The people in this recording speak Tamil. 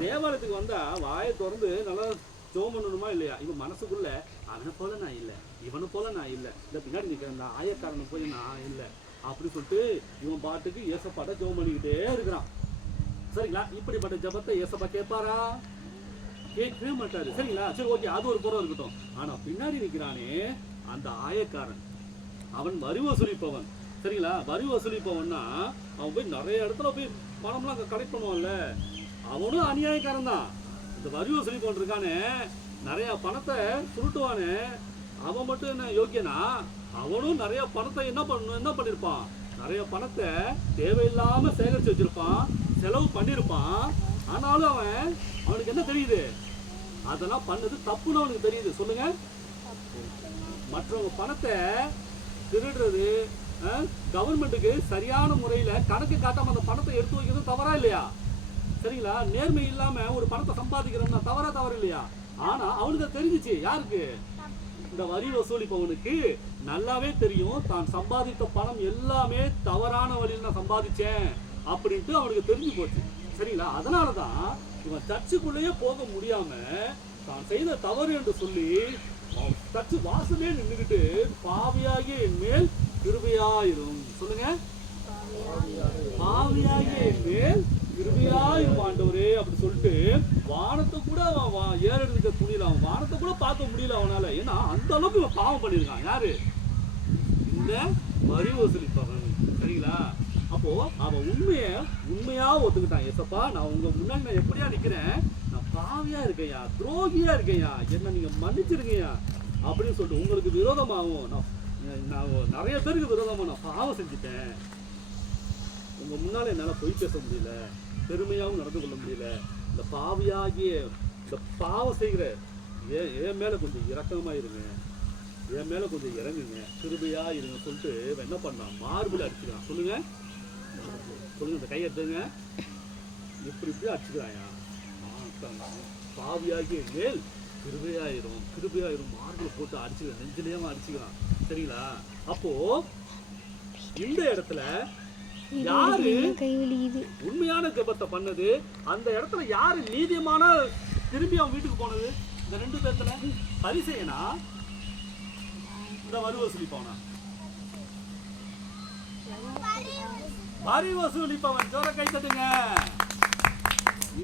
தேவாலயத்துக்கு வந்தா வாயை திறந்து நல்லா ஜெபம் பண்ணணுமா இல்லையா? இவன் மனசுக்குள்ள அவனை போல நான் இல்லை, இவனை போல நான் இல்லை, இந்த பின்னாடி நிற்கிறேன் இந்த ஆயக்காரனை போய் நான் இல்லை அப்படி சொல்லிட்டு இவன் பாட்டுக்கு ஏசப்பாட்ட ஜெபம் பண்ணிக்கிட்டே இருக்கிறான். சரிங்களா? இப்படிப்பட்ட ஜெபத்தை ஏசப்பா கேட்பாரா? கேட்கவே மாட்டாரு. சரிங்களா? சரி, ஓகே, அது ஒரு புறம் இருக்கட்டும். ஆனா பின்னாடி நிற்கிறானே அந்த ஆயக்காரன், அவன் வரி வசூலிப்பவன். சரிங்களா? வரி வசூலிப்பவன்னா அவன் போய் நிறைய இடத்துல போய் பணம்லாம் அங்கே கலெக்ட் பண்ணுவான்ல, அவனும் அநியாயக்காரன் தான். இந்த வரி வசூலிப்பவன் இருக்கானே, நிறைய பணத்தை சுருட்டுவானே, அவன் மட்டும் என்ன யோக்கியனா? அவனும் நிறைய பணத்தை என்ன பண்ணிருப்பான்? நிறைய பணத்தை தேவையில்லாம சேகரிச்சு வச்சிருப்பான், செலவு பண்ணிருப்பான். ஆனாலும் அவனுக்கு என்ன தெரியுது? அதெல்லாம் பண்ணது தப்புன்னு அவனுக்கு தெரியுது. சொல்லுங்க. மற்றவங்க பணத்தை திருடுறது, கவர்மெண்ட்டுக்கு சரியான முறையில கணக்கு காட்டாம அந்த பணத்தை எடுத்து வைக்கிறது தவறா இல்லையா? சரிங்களா? நேர்மை இல்லாம ஒரு பணத்தை சம்பாதிக்கிறோம்னா தவறு இல்லையா? ஆனா அவனுக்கு தெரிஞ்சிச்சு. யாருக்கு? இந்த வரி வசூலிப்பவனுக்கு நல்லாவே தெரியும் தான் சம்பாதித்த பணம் எல்லாமே தவறான வழியில் நான் சம்பாதிச்சேன் அப்படின்ட்டு அவனுக்கு தெரிஞ்சு போச்சு. சரிங்களா? அதனாலதான் இவன் சர்ச்சுக்குள்ளேயே போக முடியாம தான் செய்த தவறு என்று சொல்லி சர்ச்சு வாசலே நின்றுகிட்டு பாவியாகிய என் மேல் கிருபையாயிரும். சொல்லுங்க. பாவியாகிய என் மேல் கிருபையாயிரும் ஆண்டவரே அப்படி சொல்லிட்டு வானத்தை கூட அவன் ஏறெடுக்க துணியில, அவன் வானத்தை கூட பார்க்க முடியல அவனால. ஏன்னா அந்த அளவுக்கு இவன் பாவம் பண்ணியிருக்கான். யாரு? இந்த வரி வசூலிப்பவன். சரிங்களா? அப்போ அவன் உண்மையா ஒத்துக்கிட்டான். ஏசப்பா, நான் உங்க முன்னாடி நான் எப்படியா நிக்கிறேன், நான் பாவியா இருக்கையா, துரோகியா இருக்கையா, என்ன நீங்க மன்னிச்சிருக்கையா அப்படின்னு சொல்லிட்டு உங்களுக்கு விரோதமாகும் நான் நிறைய பேருக்கு விரோதமா நான் பாவம் செஞ்சுட்டேன். உங்க முன்னால என்னால பொய் பேச முடியல, பெருமையாகவும் நடந்து கொள்ள முடியல. இந்த பாவியாகிய இந்த பாவம் செய்கிற என் மேல கொஞ்சம் இரக்கமா இருங்க, என் மேல கொஞ்சம் இறங்குங்க, கிருபையா இருங்க சொல்லிட்டு என்ன பண்ணான்? மார்பிள் அடிச்சுக்கிறான். சொல்லுங்க. இந்த கையை எடுத்துங்க. இப்படி அடிச்சுக்கிறாயா? பாவியாகிய மேல் கிருபையாயிரும் மார்பிள் போட்டு அடிச்சுக்கிறான், நெஞ்சிலேயே அடிச்சுக்கிறான். சரிங்களா? அப்போ இந்த இடத்துல யாரு உண்மையான ஜெபத்தை பண்ணது? அந்த இடத்துல யாரு நீதியமான திரும்பி அவன் வீட்டுக்கு போனது? இந்த ரெண்டு பேர்த்துல பரிசேயனா இந்த வரி வசூலிப்பவனா? வரி வசூலிப்பவன். ஜோர கை தட்டுங்க.